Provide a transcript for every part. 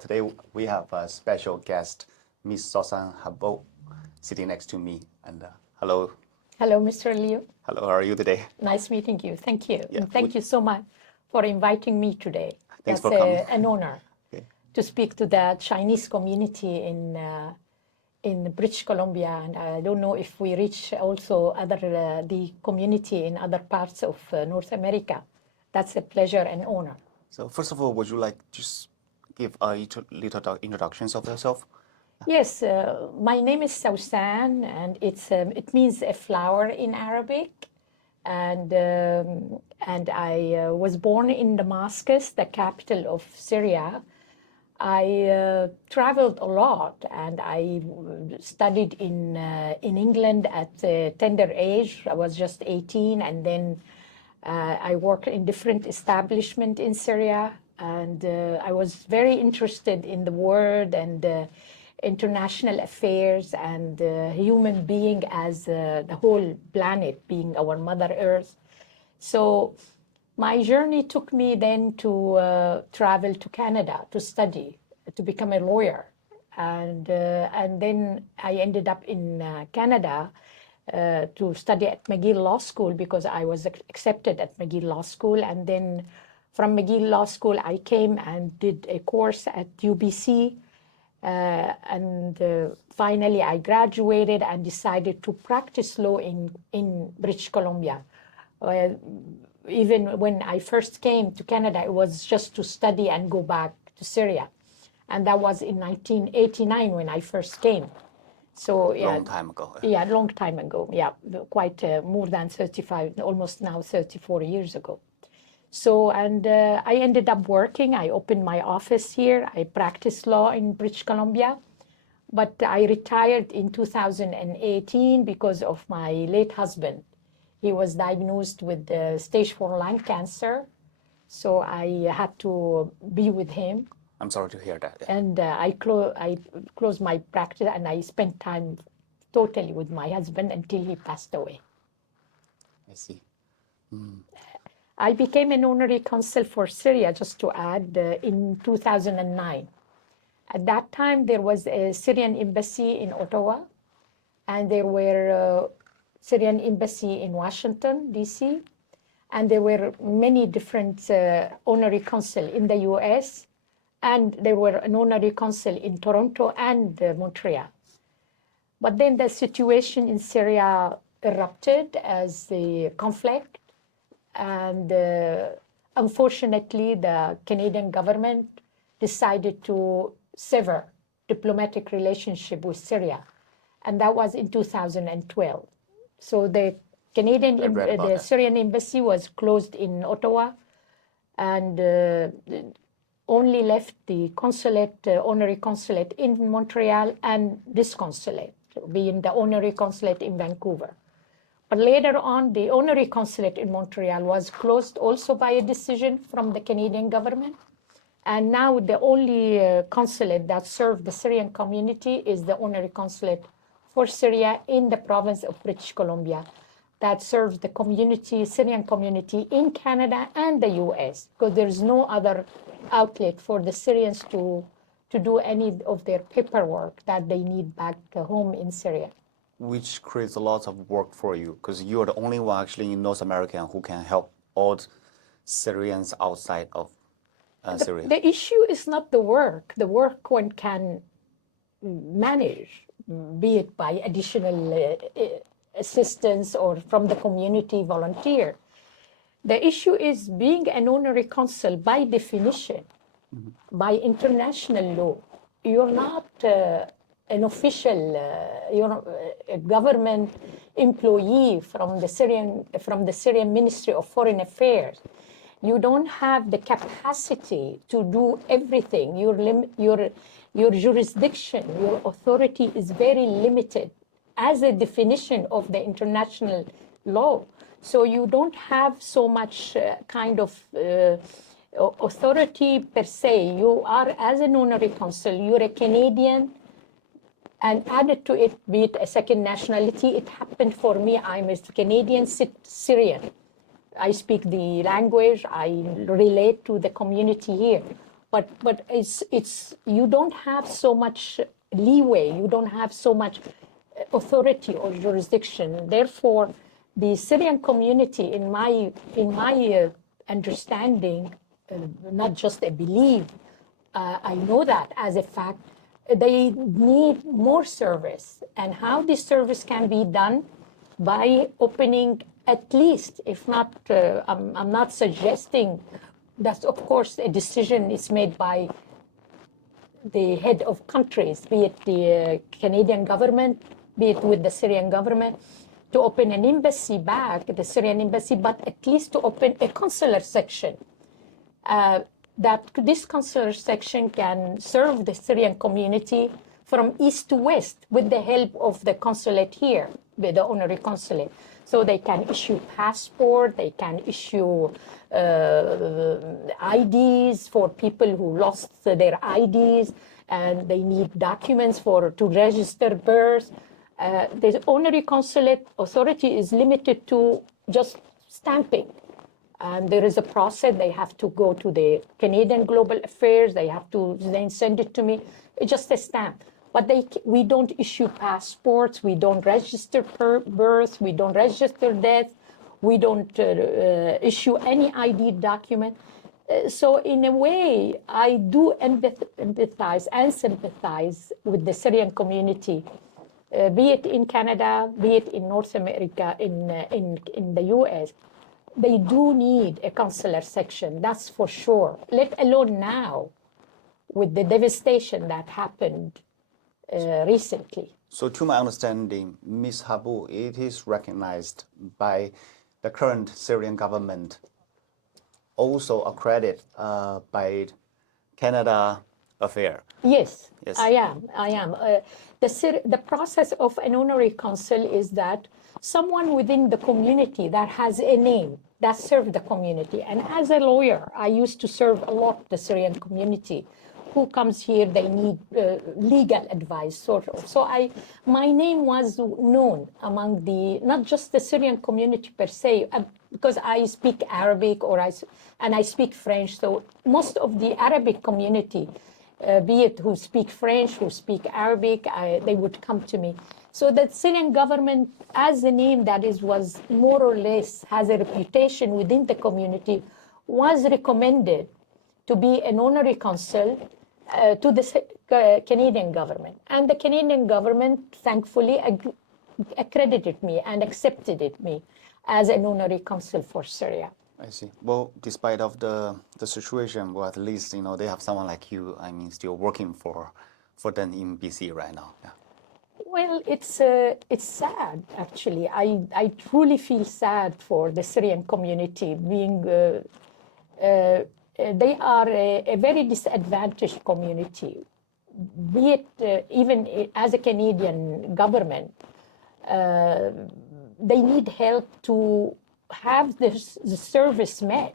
Today we have a special guest, Miss Sawsan Habbal, sitting next to me. And hello. Hello, Mr. Liu. Hello, how are you today? Nice meeting you. Thank you. Yeah, and thank you so much for inviting me today. Thanks That's for coming. An honor to speak to the Chinese community in British Columbia. And I don't know if we reach also the community in other parts of North America. That's a pleasure and honor. So first of all, would you like to just give a little introductions of yourself? Yes, my name is Sawsan, and it means a flower in Arabic. And I was born in Damascus, the capital of Syria. I traveled a lot, and I studied in England at a tender age. I was just 18, and then I worked in different establishments in Syria. And I was very interested in the world and international affairs and human being as the whole planet being our Mother Earth. So my journey took me then to travel to Canada to study, to become a lawyer. And then I ended up in Canada to study at McGill Law School because I was accepted at McGill Law School. And then from McGill Law School, I came and did a course at UBC. Finally, I graduated and decided to practice law in British Columbia. Even when I first came to Canada, it was just to study and go back to Syria. And that was in 1989 when I first came. So yeah, Long time ago. Yeah, long time ago. Yeah, quite more than 35, almost now 34 years ago. So, I ended up working. I opened my office here. I practiced law in British Columbia. But I retired in 2018 because of my late husband. He was diagnosed with stage 4 lung cancer. So I had to be with him. I'm sorry to hear that. Yeah. And I closed my practice, and I spent time totally with my husband until he passed away. I see. I became an honorary consul for Syria, just to add, in 2009. At that time, there was a Syrian embassy in Ottawa, and there were Syrian embassy in Washington, D.C., and there were many different honorary consul in the U.S., and there were an honorary consul in Toronto and Montreal. But then the situation in Syria erupted as the conflict. And unfortunately, the Canadian government decided to sever diplomatic relationship with Syria. And that was in 2012. So the Syrian embassy was closed in Ottawa, and only left the consulate, honorary consulate in Montreal, and this consulate, being the honorary consulate in Vancouver. But later on, the honorary consulate in Montreal was closed also by a decision from the Canadian government. And now the only consulate that served the Syrian community is the honorary consulate for Syria in the province of British Columbia that serves the community, Syrian community in Canada and the US, because there's no other outlet for the Syrians to do any of their paperwork that they need back home in Syria. Which creates a lot of work for you, because you're the only one actually in North America who can help all Syrians outside of Syria. The issue is not the work. The work one can manage, be it by additional assistance or from the community volunteer. The issue is being an honorary consul by definition, by international law. You're not an official, a government employee from the Syrian Ministry of Foreign Affairs. You don't have the capacity to do everything. Your jurisdiction, your authority is very limited as a definition of the international law. So you don't have so much kind of authority per se. You are, as an honorary consul, you're a Canadian, and added to it, be it a second nationality. It happened for me. I'm a Canadian Syrian. I speak the language. I relate to the community here. but it's you don't have so much leeway, you don't have so much authority or jurisdiction. Therefore, the Syrian community, in my understanding, not just a belief, I know that as a fact, they need more service. And how this service can be done? By opening at least, if not, I'm not suggesting that, of course, a decision is made by the head of countries, be it the Canadian government, be it with the Syrian government, to open an embassy back, the Syrian embassy, but at least to open a consular section. That this consular section can serve the Syrian community from east to west with the help of the consulate here, with the honorary consulate. So they can issue passport, they can issue IDs for people who lost their IDs, and they need documents to register birth. The honorary consulate authority is limited to just stamping. And there is a process. They have to go to the Canadian Global Affairs. They have to then send it to me. It's just a stamp. But we don't issue passports. We don't register birth. We don't register death. We don't issue any ID document. So in a way, I do empathize and sympathize with the Syrian community, be it in Canada, be it in North America, in the US. They do need a consular section, that's for sure, let alone now with the devastation that happened recently. So to my understanding, Ms. Habbal, it is recognized by the current Syrian government, also accredited by Canada Affair. Yes, Yes. I am. The process of an honorary consul is that someone within the community that has a name that served the community. And as a lawyer, I used to serve a lot the Syrian community who comes here, they need legal advice, sort of. So my name was known among not just the Syrian community per se, because I speak Arabic and I speak French. So most of the Arabic community, be it who speak French, who speak Arabic, they would come to me. So the Syrian government, as a name that was more or less has a reputation within the community, was recommended to be an honorary consul to the Canadian government. And the Canadian government, thankfully, accredited me and accepted me as an honorary consul for Syria. I see. Well, despite of the situation, well, at least, they have someone like you, still working for them in BC right now. Yeah. Well, it's sad, actually. I truly feel sad for the Syrian community being, they are a very disadvantaged community, be it even as a Canadian government. They need help to have the service met.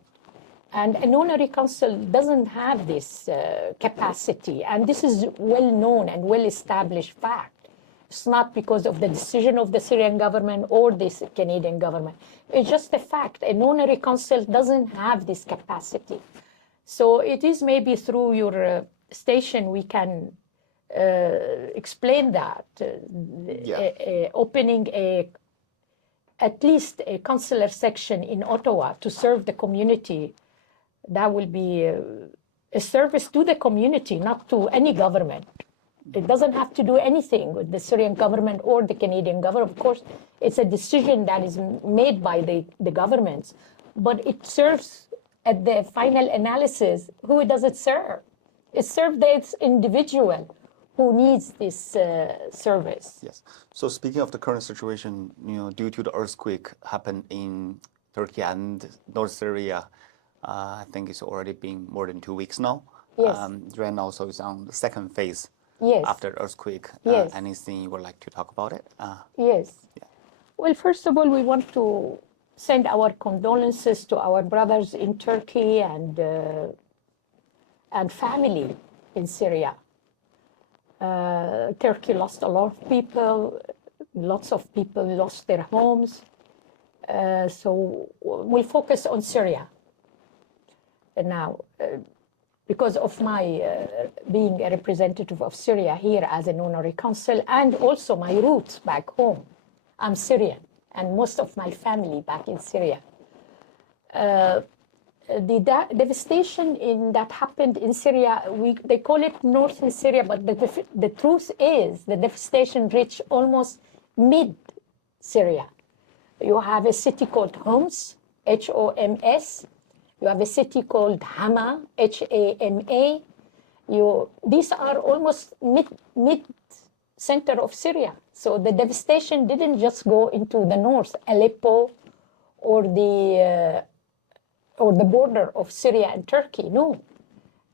And an honorary consul doesn't have this capacity. And this is well known and well established fact. It's not because of the decision of the Syrian government or this Canadian government. It's just a fact. An honorary consul doesn't have this capacity. So it is maybe through your station we can explain that. Opening at least a consular section in Ottawa to serve the community, that will be a service to the community, not to any government. It doesn't have to do anything with the Syrian government or the Canadian government. Of course, it's a decision that is made by the governments, but it serves at the final analysis, who does it serve? It serves the individual who needs this service. Yes. So speaking of the current situation, due to the earthquake happened in Turkey and North Syria, I think it's already been more than 2 weeks now. Yes. Right now, so it's on the second phase. Yes. After the earthquake. Yes. Anything you would like to talk about it? Yes. Yeah. Well, first of all, we want to send our condolences to our brothers in Turkey and family in Syria. Turkey lost a lot of people. Lots of people lost their homes. So we'll focus on Syria now. because of my being a representative of Syria here as an honorary consul, and also my roots back home. I'm Syrian, and most of my family back in Syria. The devastation that happened in Syria, they call it northern Syria, but the truth is the devastation reached almost mid-Syria. You have a city called Homs, Homs. You have a city called Hama, Hama. These are almost mid-center of Syria. So the devastation didn't just go into the north, Aleppo, or the border of Syria and Turkey. No,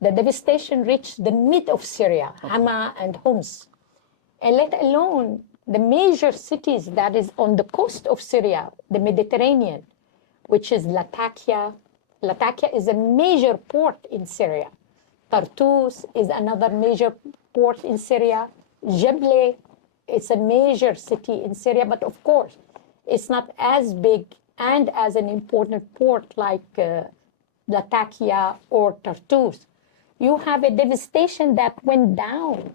the devastation reached the mid of Syria, Hama and Homs, and let alone the major cities that is on the coast of Syria, the Mediterranean, which is Latakia. Latakia is a major port in Syria. Tartus is another major port in Syria. Jebel, it's a major city in Syria, but of course, it's not as big and as an important port like Latakia or Tartus. You have a devastation that went down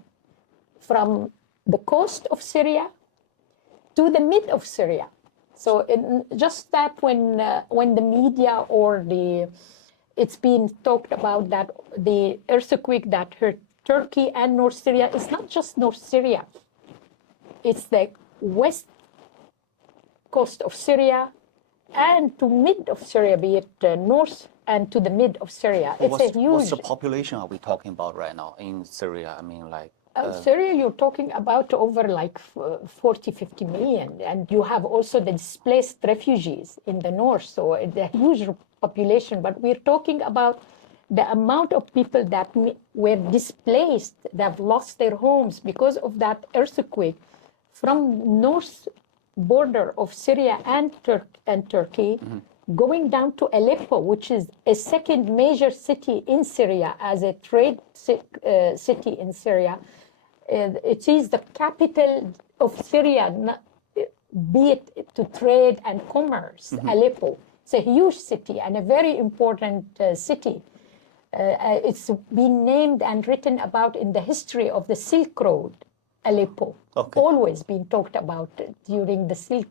from the coast of Syria to the mid of Syria. So just that when the media or it's been talked about that the earthquake that hurt Turkey and North Syria, it's not just North Syria. It's the west coast of Syria and to mid of Syria, be it north and to the mid of Syria. It's a huge... What's the population are we talking about right now in Syria? I mean, like... Syria, you're talking about over like 40, 50 million. And you have also the displaced refugees in the north. So it's a huge population. But we're talking about the amount of people that were displaced, that have lost their homes because of that earthquake from north border of Syria and Turkey, going down to Aleppo, which is a second major city in Syria as a trade city in Syria. It is the capital of Syria, be it to trade and commerce, Aleppo. It's a huge city and a very important city. It's been named and written about in the history of the Silk Road, Aleppo. Okay. Always been talked about during the Silk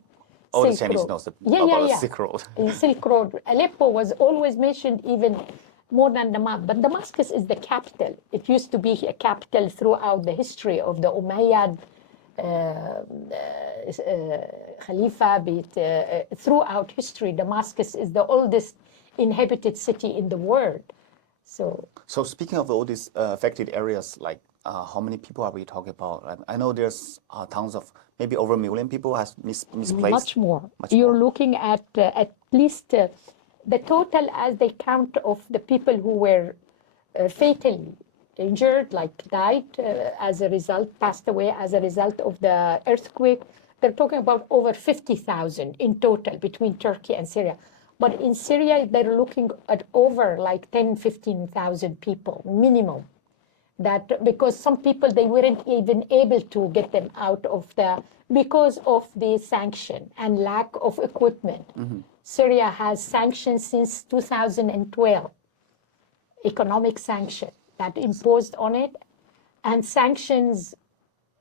All the Silk Chinese Road. knows about Yeah. the Silk Road. In Silk Road, Aleppo was always mentioned even more than Damascus. But Damascus is the capital. It used to be a capital throughout the history of the Umayyad Khalifa. Throughout history, Damascus is the oldest inhabited city in the world. So speaking of all these affected areas, like how many people are we talking about? I know there's tons of, maybe over 1 million people has misplaced. Much more. You're looking at least the total as they count of the people who were fatally injured, like died as a result, passed away as a result of the earthquake. They're talking about over 50,000 in total between Turkey and Syria. But in Syria, they're looking at over like 10, 15,000 people minimum. That because some people, they weren't even able to get them out of because of the sanction and lack of equipment. Syria has sanctions since 2012, economic sanction that imposed on it. And sanctions,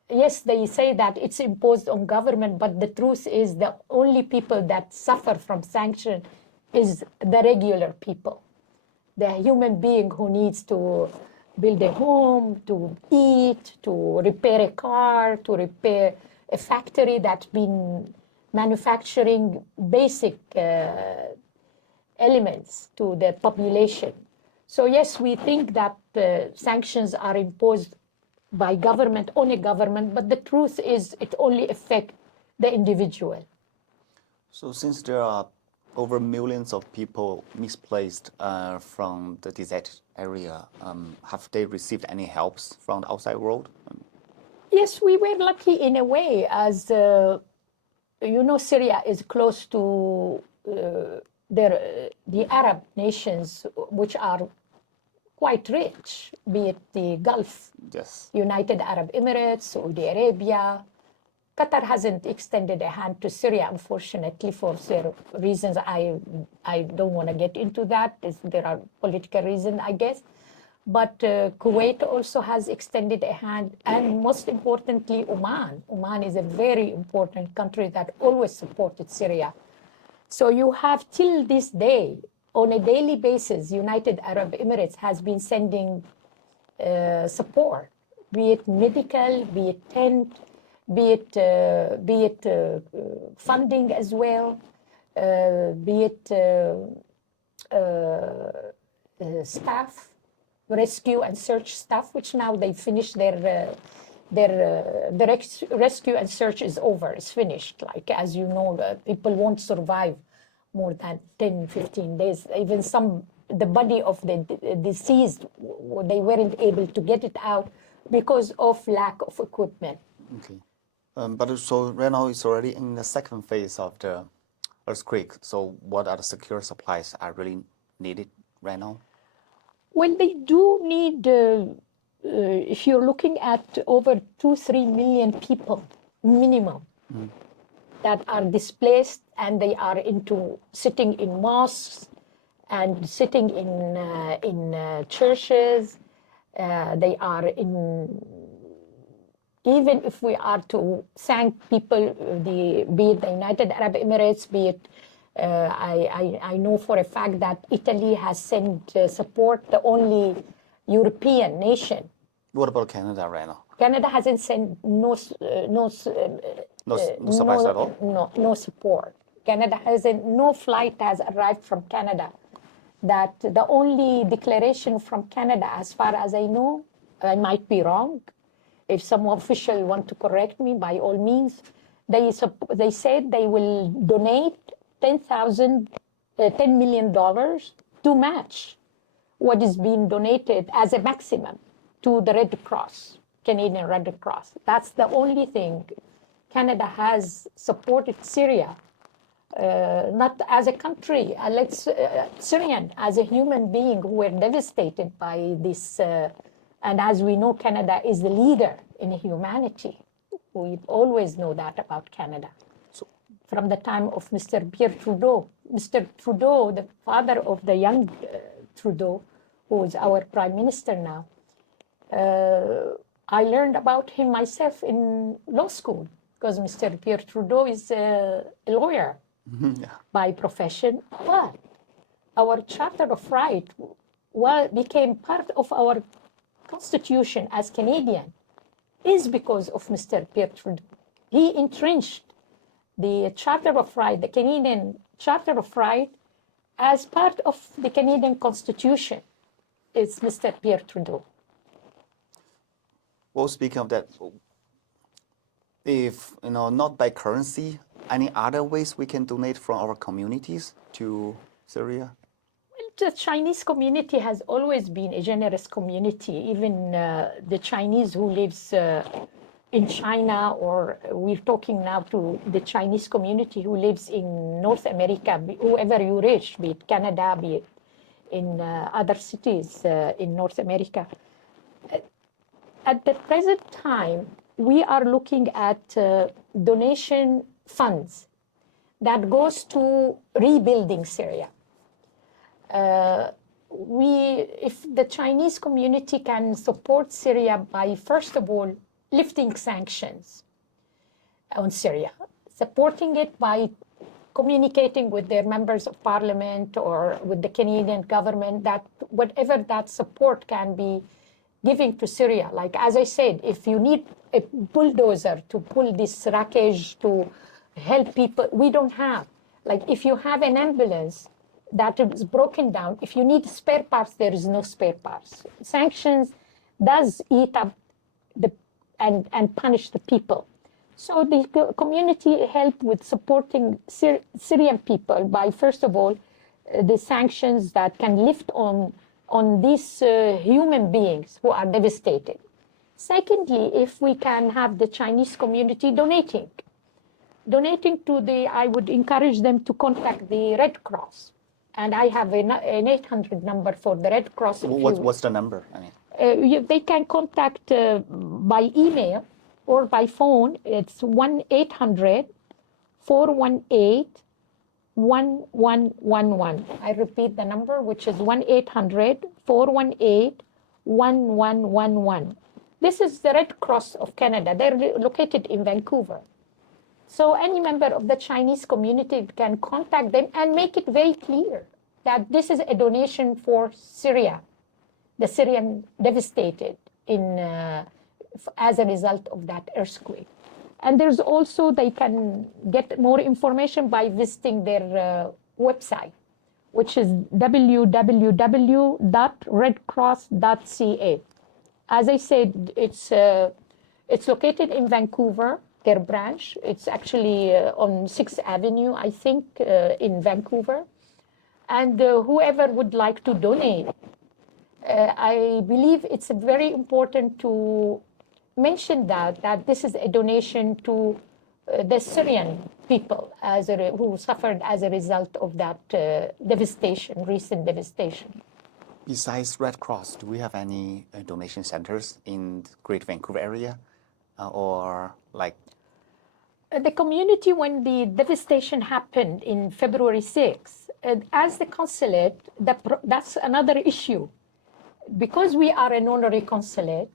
yes, they say that it's imposed on government, but the truth is the only people that suffer from sanction is the regular people, the human being who needs to build a home, to eat, to repair a car, to repair a factory that's been manufacturing basic elements to the population. So yes, we think that sanctions are imposed by government, on a government, but the truth is it only affects the individual. So since there are over millions of people misplaced from the disaster area, have they received any helps from the outside world? Yes, we were lucky in a way, as Syria is close to the Arab nations, which are quite rich, be it the Gulf, Yes. United Arab Emirates, Saudi Arabia. Qatar hasn't extended a hand to Syria, unfortunately, for reasons I don't want to get into that. There are political reasons, I guess. But Kuwait also has extended a hand, and most importantly, Oman. Oman is a very important country that always supported Syria. So you have till this day, on a daily basis, United Arab Emirates has been sending support, be it medical, be it tent, be it funding as well, be it staff, rescue and search staff, which now they finished the rescue and search is over, it's finished. Like, as you know, people won't survive more than 10, 15 days. Even the body of the deceased, they weren't able to get it out because of lack of equipment. Okay. But so right now it's already in the second phase of the earthquake. So what are the secure supplies are really needed right now? Well, they do need, if you're looking at over 2-3 million people minimum that are displaced, and they are sitting in mosques and sitting in churches. They are even if we are to thank people, be it the United Arab Emirates, be it I know for a fact that Italy has sent support, the only European nation. What about Canada right now? Canada hasn't sent no supplies at all? No support. Canada hasn't, no flight has arrived from Canada. That the only declaration from Canada, as far as I know, I might be wrong. If some official want to correct me, by all means, they said they will donate $10 million to match what is being donated as a maximum to the Red Cross, Canadian Red Cross. That's the only thing. Canada has supported Syria, not as a country, Syrian as a human being who were devastated by this. And as we know, Canada is the leader in humanity. We always know that about Canada. From the time of Mr. Pierre Trudeau. Mr. Trudeau, the father of the young Trudeau, who is our prime minister now, I learned about him myself in law school, because Mr. Pierre Trudeau is a lawyer by profession. But our Charter of Rights became part of our Constitution as Canadian is because of Mr. Pierre Trudeau. He entrenched the Charter of Rights, the Canadian Charter of Rights, as part of the Canadian Constitution. It's Mr. Pierre Trudeau. Well, speaking of that, if not by currency, any other ways we can donate from our communities to Syria? The Chinese community has always been a generous community. Even the Chinese who lives in China, or we're talking now to the Chinese community who lives in North America, whoever you reach, be it Canada, be it in other cities in North America. At the present time, we are looking at donation funds that goes to rebuilding Syria. If the Chinese community can support Syria by, first of all, lifting sanctions on Syria, supporting it by communicating with their members of parliament or with the Canadian government, that whatever that support can be giving to Syria. Like, as I said, if you need a bulldozer to pull this wreckage to help people, we don't have. Like, if you have an ambulance that is broken down, if you need spare parts, there is no spare parts. Sanctions does eat up and punish the people. So the community helped with supporting Syrian people by, first of all, the sanctions that can lift on these human beings who are devastated. Secondly, if we can have the Chinese community donating to I would encourage them to contact the Red Cross. And I have an 800 number for the Red Cross. What's the number? They can contact by email or by phone. It's 1-800-418-1111. I repeat the number, which is 1-800-418-1111. 1111. This is the Red Cross of Canada. They're located in Vancouver. So any member of the Chinese community can contact them and make it very clear that this is a donation for Syria, the Syrian devastated as a result of that earthquake. And there's also, they can get more information by visiting their website, which is www.redcross.ca. As I said, it's located in Vancouver, their branch. It's actually on 6th Avenue, I think, in Vancouver. And whoever would like to donate, I believe it's very important to mention that this is a donation to the Syrian people who suffered as a result of that devastation, recent devastation. Besides Red Cross, do we have any donation centers in the Great Vancouver area, or like? The community, when the devastation happened in February 6th, as the consulate, that's another issue. Because we are an honorary consulate,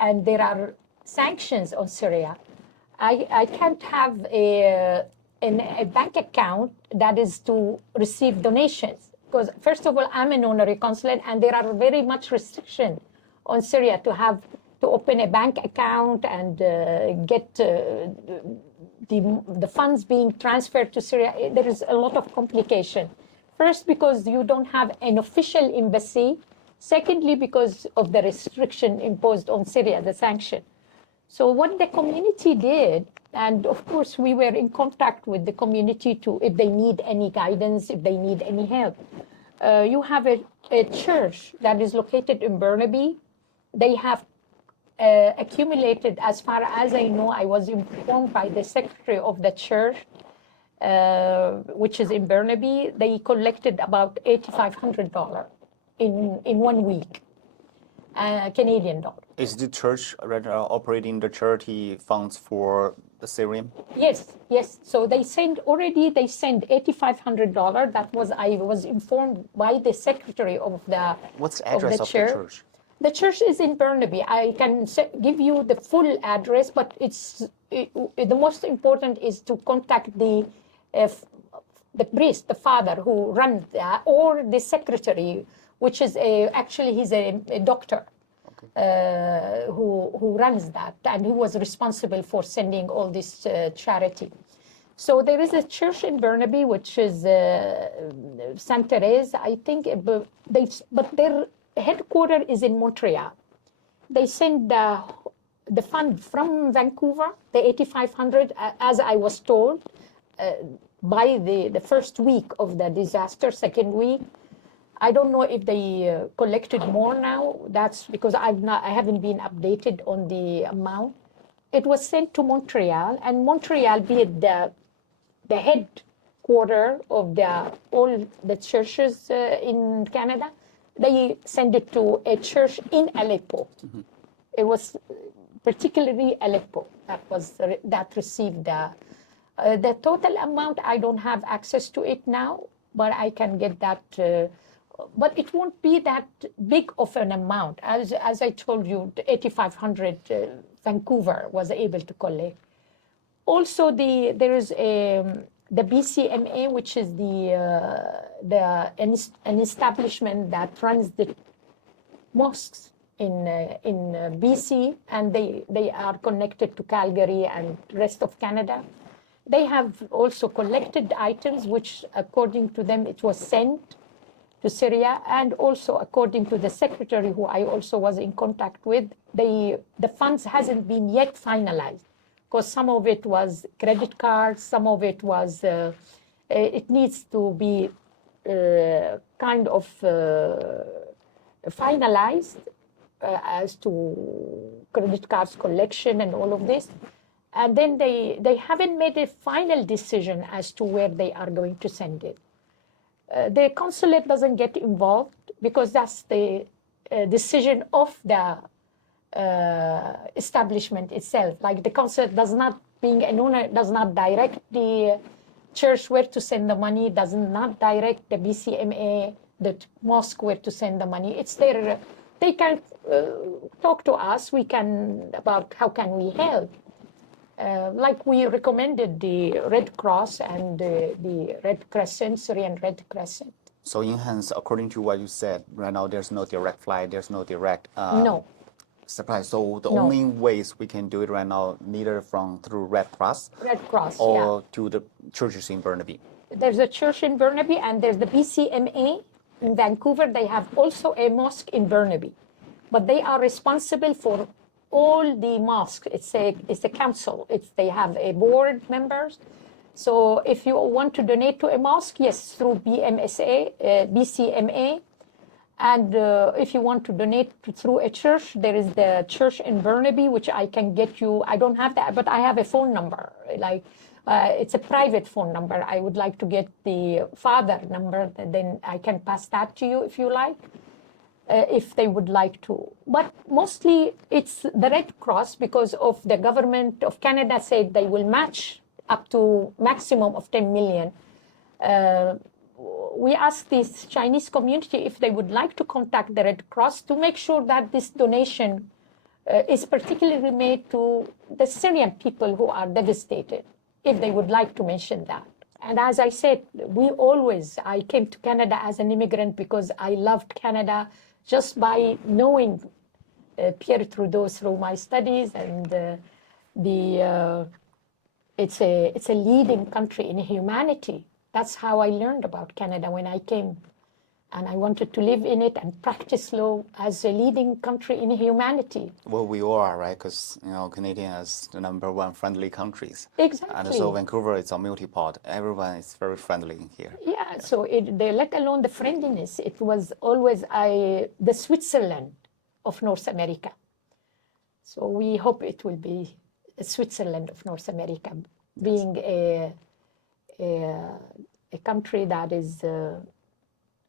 and there are sanctions on Syria, I can't have a bank account that is to receive donations. Because first of all, I'm an honorary consulate, and there are very much restrictions on Syria to open a bank account and get the funds being transferred to Syria. There is a lot of complication. First, because you don't have an official embassy. Secondly, because of the restriction imposed on Syria, the sanction. So what the community did, and of course we were in contact with the community if they need any guidance, if they need any help. You have a church that is located in Burnaby. They have accumulated, as far as I know, I was informed by the secretary of the church, which is in Burnaby, they collected about $8,500 in 1 week, Canadian dollar. Is the church operating the charity funds for the Syrian? Yes. So they send $8,500. I was informed by the secretary of the What's the address of the church? The church is in Burnaby. I can give you the full address, but the most important is to contact the priest, the father who runs that, or the secretary, which is actually he's a doctor. Who runs that, and who was responsible for sending all this charity. So there is a church in Burnaby, which is St. Therese, I think, but their headquarters is in Montreal. They send the fund from Vancouver, the $8,500, as I was told, by the first week of the disaster, second week. I don't know if they collected more now. That's because I haven't been updated on the amount. It was sent to Montreal, and Montreal, being the headquarters of all the churches in Canada, they send it to a church in Aleppo. Mm-hmm. It was particularly Aleppo that received the total amount. I don't have access to it now, but I can get that. But it won't be that big of an amount. As I told you, the $8,500 Vancouver was able to collect. Also, there is the BCMA, which is an establishment that runs the mosques in BC, and they are connected to Calgary and rest of Canada. They have also collected items, which according to them, it was sent to Syria, and also according to the secretary, who I also was in contact with, the funds hasn't been yet finalized, because some of it was credit cards, some of it was, it needs to be kind of finalized as to credit cards collection and all of this. And then they haven't made a final decision as to where they are going to send it. The consulate doesn't get involved because that's the decision of the establishment itself. Like the consulate does not, being an owner, does not direct the church where to send the money, does not direct the BCMA, the mosque where to send the money. It's their they can talk to us. We can about how can we help. Like we recommended the Red Cross and the Red Crescent, Syrian Red Crescent. So in hence, according to what you said, right now there's no direct flight, there's no direct No. supply. So the No. only ways we can do it right now, neither through Red Cross Red Cross, or to the churches in Burnaby. There's a church in Burnaby and there's the BCMA in Vancouver. They have also a mosque in Burnaby, but they are responsible for all the mosques. It's a council. They have a board members. So if you want to donate to a mosque, yes, through BCMA. And if you want to donate through a church, there is the church in Burnaby, which I can get you. I don't have that, but I have a phone number. It's a private phone number. I would like to get the father number, then I can pass that to you if you like, if they would like to. But mostly it's the Red Cross, because of the government of Canada said they will match up to maximum of 10 million. We asked this Chinese community if they would like to contact the Red Cross to make sure that this donation is particularly made to the Syrian people who are devastated, if they would like to mention that. And as I said, I came to Canada as an immigrant because I loved Canada just by knowing Pierre Trudeau through my studies, and it's a leading country in humanity. That's how I learned about Canada when I came, and I wanted to live in it and practice law as a leading country in humanity. Well, we all are, right? Because Canadian is the #1 friendly countries. Exactly. And so Vancouver, it's a multi-pod. Everyone is very friendly here. Yeah. So let alone the friendliness, it was always the Switzerland of North America. So we hope it will be the Switzerland of North America, being a country that is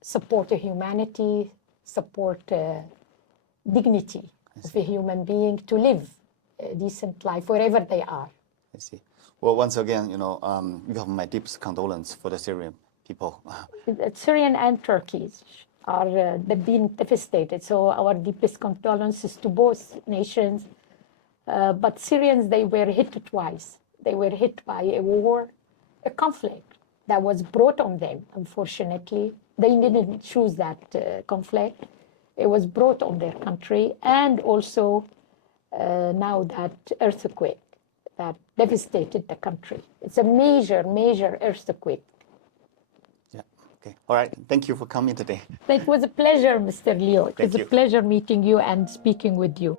support humanity, support dignity of a human being to live a decent life wherever they are. I see. Well, once again, you have my deepest condolence for the Syrian people. The Syrian and Turkish they've been devastated. So our deepest condolences to both nations. But Syrians, they were hit twice. They were hit by a war, a conflict that was brought on them, unfortunately. They didn't choose that conflict. It was brought on their country. And also now that earthquake that devastated the country. It's a major, major earthquake. Yeah, okay. All right, thank you for coming today. It was a pleasure, Mr. Leo. It was a pleasure meeting you and speaking with you.